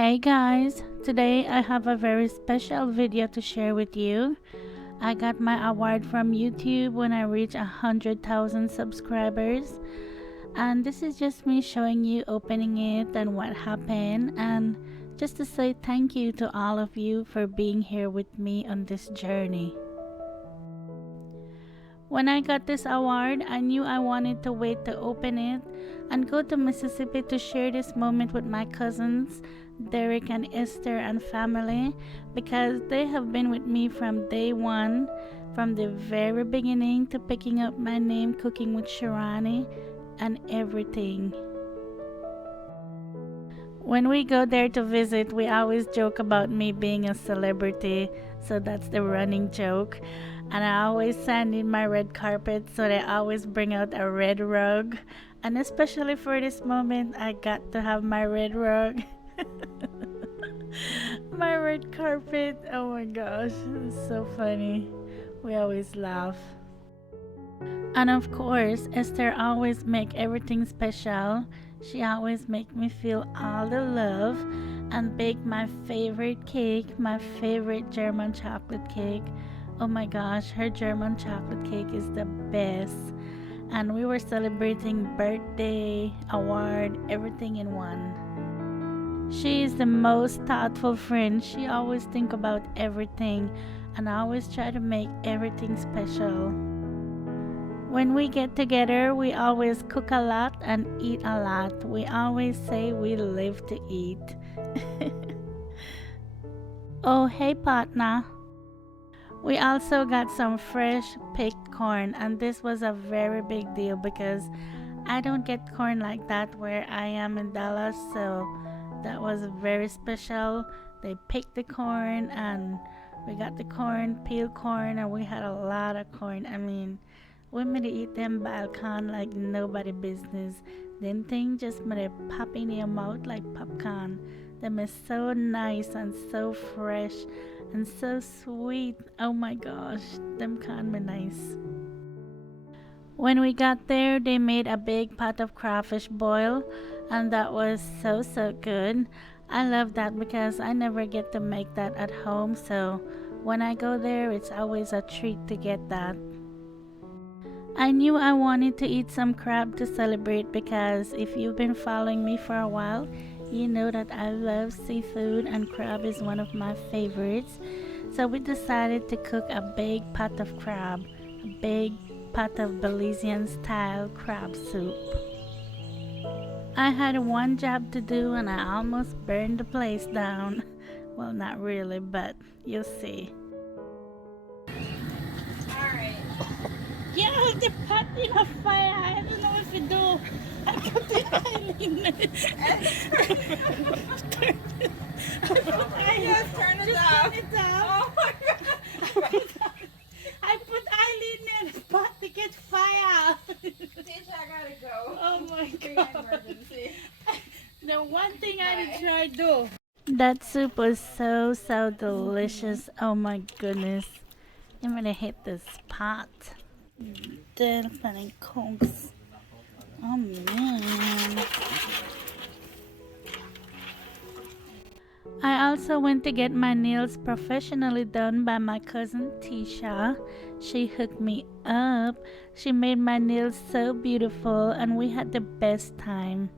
Hey guys, today I have a very special video to share with you. I got my award from YouTube when I reached 100,000 subscribers, and this is just me showing you opening it and what happened, and just to say thank you to all of you for being here with me on this journey. When I got this award, I knew I wanted to wait to open it and go to Mississippi to share this moment with my cousins, Derek and Esther and family, because they have been with me from day one, from the very beginning to picking up my name, cooking with Shirani, and everything. When we go there to visit, we always joke about me being a celebrity, so that's the running joke. And I always sand in my red carpet, so they always bring out a red rug. And especially for this moment, I got to have my red rug. My red carpet. Oh my gosh, it's so funny. We always laugh. And of course, Esther always make everything special. She always make me feel all the love and bake my favorite cake, my favorite German chocolate cake. Oh my gosh, her German chocolate cake is the best. And we were celebrating birthday, award, everything in one. She is the most thoughtful friend. She always think about everything and I always try to make everything special. When we get together, we always cook a lot and eat a lot. We always say we live to eat. Oh, hey partner. We also got some fresh picked corn, and this was a very big deal because I don't get corn like that where I am in Dallas, so that was very special. They picked the corn and we got the corn, peeled corn, and we had a lot of corn. I mean, we made eat them balcon like nobody business. Them thing just made it pop in your mouth like popcorn. Them is so nice and so fresh and so sweet. Oh my gosh, them can be nice. When we got there, they made a big pot of crawfish boil, and that was so good. I love that because I never get to make that at home, so when I go there, it's always a treat to get that. I knew I wanted to eat some crab to celebrate because if you've been following me for a while, you know that I love seafood and crab is one of my favorites. So we decided to cook a big pot of crab, a big pot of Belizean style crab soup. I had one job to do and I almost burned the place down. Well, not really, but you'll see. Alright. Yeah, the pot in a fire. I don't know what to do. I put the island. Yes, turn it off. Oh my god. I put Eileen in the pot to get fire. Tisha, I gotta go. Oh my god. Emergency. The one thing I did try to do. That soup was so delicious. Oh my goodness. I'm gonna hit this pot. Then funny cooks. Oh man. I also went to get my nails professionally done by my cousin Tisha. She hooked me up. She made my nails so beautiful and we had the best time.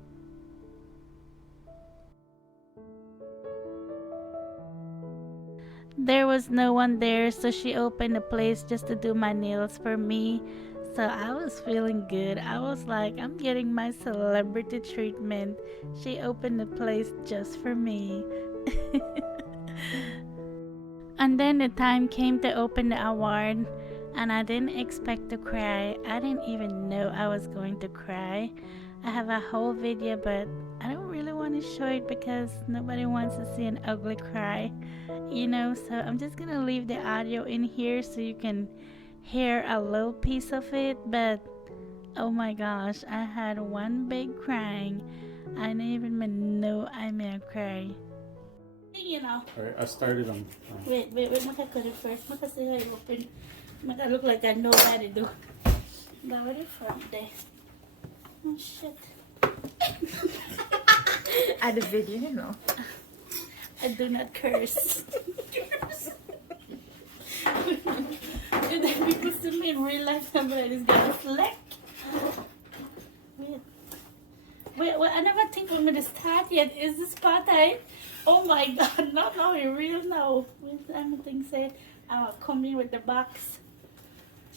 There was no one there, so she opened the place just to do my nails for me. So I was feeling good. I was like, I'm getting my celebrity treatment. She opened the place just for me. And then the time came to open the award, and I didn't expect to cry. I didn't even know I was going to cry. I have a whole video, but I don't really want to show it because nobody wants to see an ugly cry, you know, so I'm just gonna leave the audio in here so you can hear a little piece of it. But oh my gosh, I had one big crying. I didn't even know I may cry. You know. Alright, I started them. Wait, I can cut it first. I can see how you open. I can look like I know what to do. That was the front there. Oh shit. I had a video, you know. I do not curse. And then people see me in real life, I'm like, this guy is like. Wait, I never think we're gonna start yet. Is this part I? Oh my God, not now, in real now. Anything say, I'll come in with the box.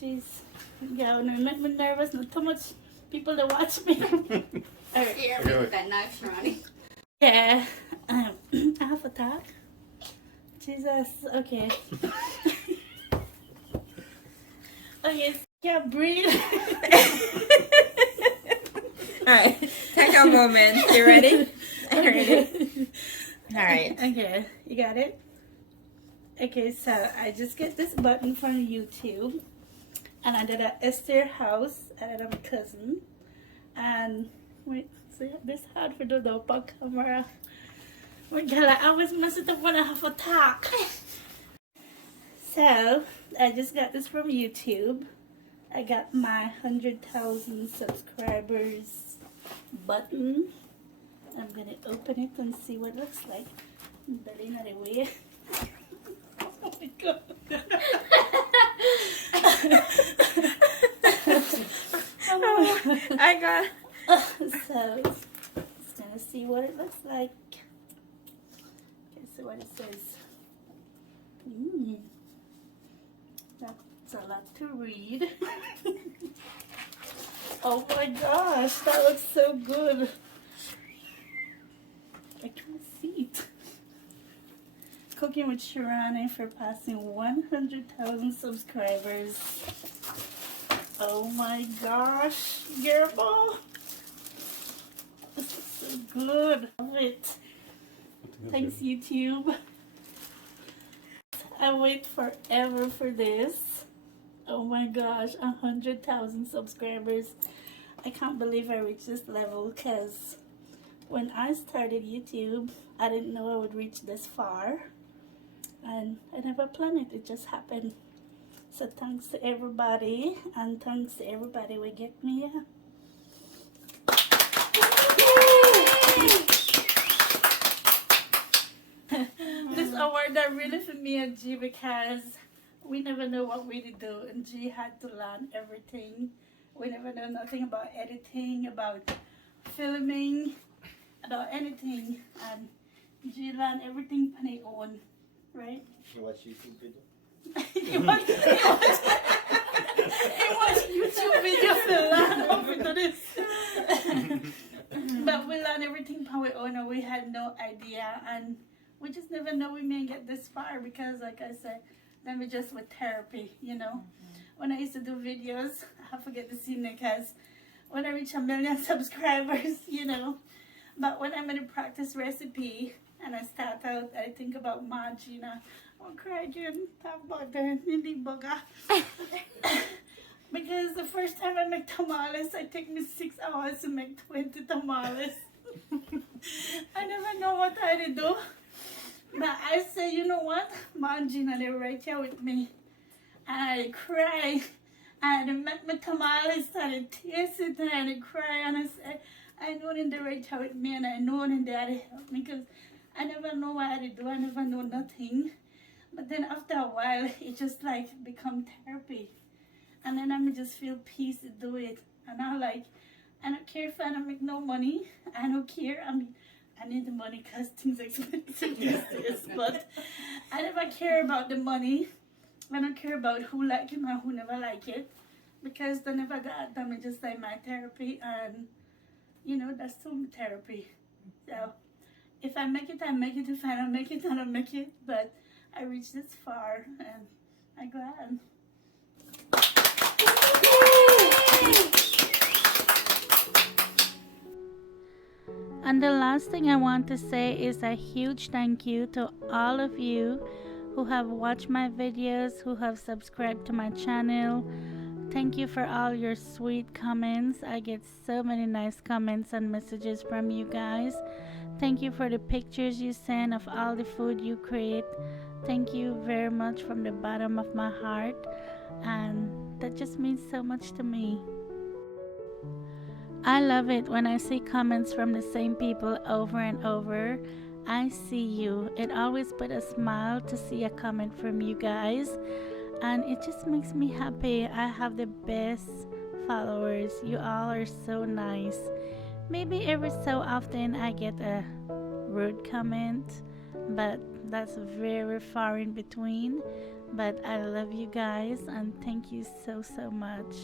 Jeez, yeah, when it make me nervous, not too much people to watch me. Alright. Here, with that knife, Shirani. Yeah, I have a talk. Jesus, okay. Okay, so yeah, breathe. Alright, take a moment. You ready? Okay. Alright. Okay, you got it? Okay, so I just get this button from YouTube. And I did a Esther house. I did a cousin. And wait, see, this hard for the dope on camera. Oh my God, I always mess it up when I have a talk. So, I just got this from YouTube. I got my 100,000 subscribers button. I'm gonna open it and see what it looks like. That ain't not a way. Oh my God. I got. So, just gonna see what it looks like. Okay, so what it says. That's a lot to read. Oh my gosh, that looks so good. I can't see it. Cooking with Shirani for passing 100,000 subscribers. Oh my gosh, girl. This is so good. Love it. Thanks, YouTube. I wait forever for this. Oh my gosh, 100,000 subscribers. I can't believe I reached this level because when I started YouTube, I didn't know I would reach this far. And I never planned it, it just happened. So thanks to everybody, and thanks to everybody who get me here. This award that really for me and G, because we never know what we to do, and G had to learn everything. We never know nothing about editing, about filming, about anything, and G learned everything on her own, right? You watch YouTube video? It was YouTube videos to learn how to do this. But we learned everything on our own, and we had no idea, and we just never know we may get this far because, like I said, then we just with therapy, you know. When I used to do videos, I forget to see because when I reach 1 million subscribers, you know. But when I'm in a practice recipe and I start out, I think about Margina. I'll cry again. Talk about the indie bugger. Because the first time I make tamales, it take me 6 hours to make 20 tamales. I never know what I do. But I say, you know what? Margina, they're right here with me. And I cry. And I make my tamales and I taste it and I cry. And I say, I know they're right here with me and I know they're to help me because I never know what I do. I never know nothing. But then after a while, it just like become therapy. And then I just feel peace to do it. And I'm like, I don't care if I don't make no money. I don't care. I mean, I need the money because things are expensive these days. But I never care about the money. I don't care about who like it and who never like it. Because they never got them. It's just like my therapy. And, you know, that's still my therapy. So, if I make it, I make it. If I don't make it, I don't make it. But I reached this far. And I'm glad. And the last thing I want to say is a huge thank you to all of you who have watched my videos, who have subscribed to my channel. Thank you for all your sweet comments. I get so many nice comments and messages from you guys. Thank you for the pictures you send of all the food you create. Thank you very much from the bottom of my heart. And that just means so much to me. I love it when I see comments from the same people over and over, I see you. It always put a smile to see a comment from you guys, and it just makes me happy. I have the best followers. You all are so nice. Maybe every so often I get a rude comment, but that's very far in between. But I love you guys and thank you so much.